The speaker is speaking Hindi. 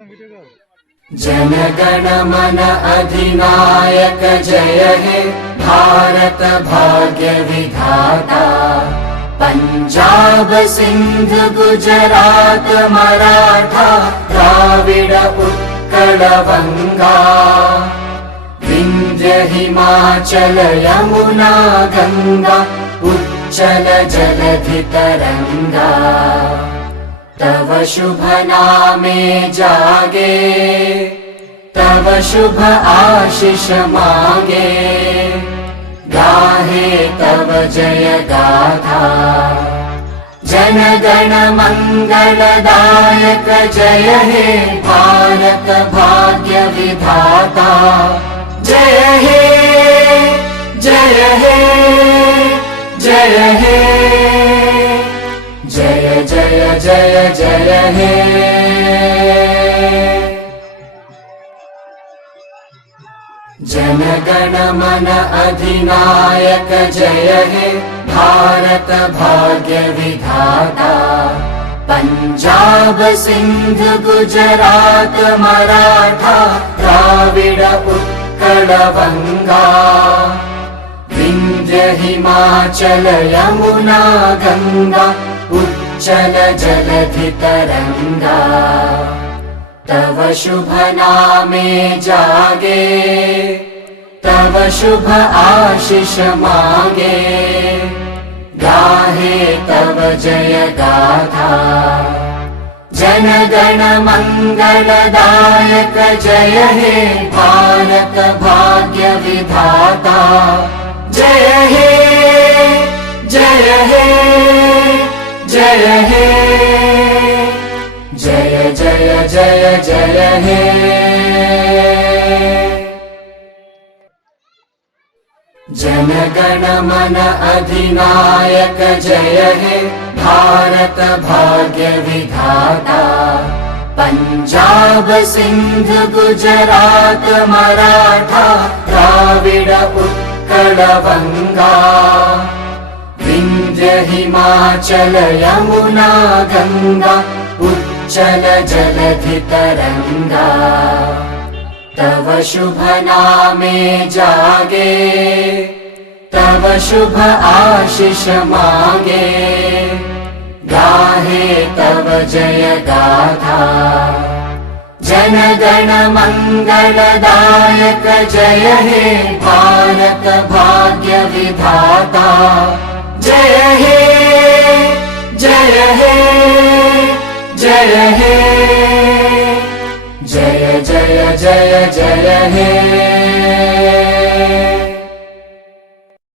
जन गण मन अधिनायक जय हे भारत भाग्य विधाता। पंजाब सिंध गुजरात मराठा द्राविड उत्कल बंगा। विंध्य हिमाचल यमुना गंगा उच्चल जलधि तरंगा। तव शुभ नामे जागे तव शुभ आशीष मांगे। गाहे तव जय गाथा जन गण मंगलदायक जय हे भारत भाग्य विधाता। जय हे जय हे जय हे जय जय जय जय हे। जन गण मन अधिनायक जय हे भारत भाग्य विधाता। पंजाब सिंध गुजरात मराठा द्राविड उत्कल बंगा। विंध्य हिमाचल यमुना गंगा उच्चल जलधि तरंगा। तव शुभ नामे जागे तव शुभ आशीष मांगे। गाहे तव जय गाथा जन गण मंगलदायक जय हे भारत भाग्य विधाता। जय हे जय हे जय हे जय जय जय जय हे। जन गण मन अधिनायक जय हे भारत भाग्य विधाता। पंजाब सिंध गुजरात मराठा द्राविड उत्कल बंगा। विंध्य हिमाचल यमुना गंगा उच्चल जलधि तरंगा। तव शुभ नामे जागे तव शुभ आशीष मांगे। गाहे तव जय गाथा जन गण मंगलदायक जय हे भारत भाग्य विधाता। जय हे जय हे जय हे जय जय जय जय हे।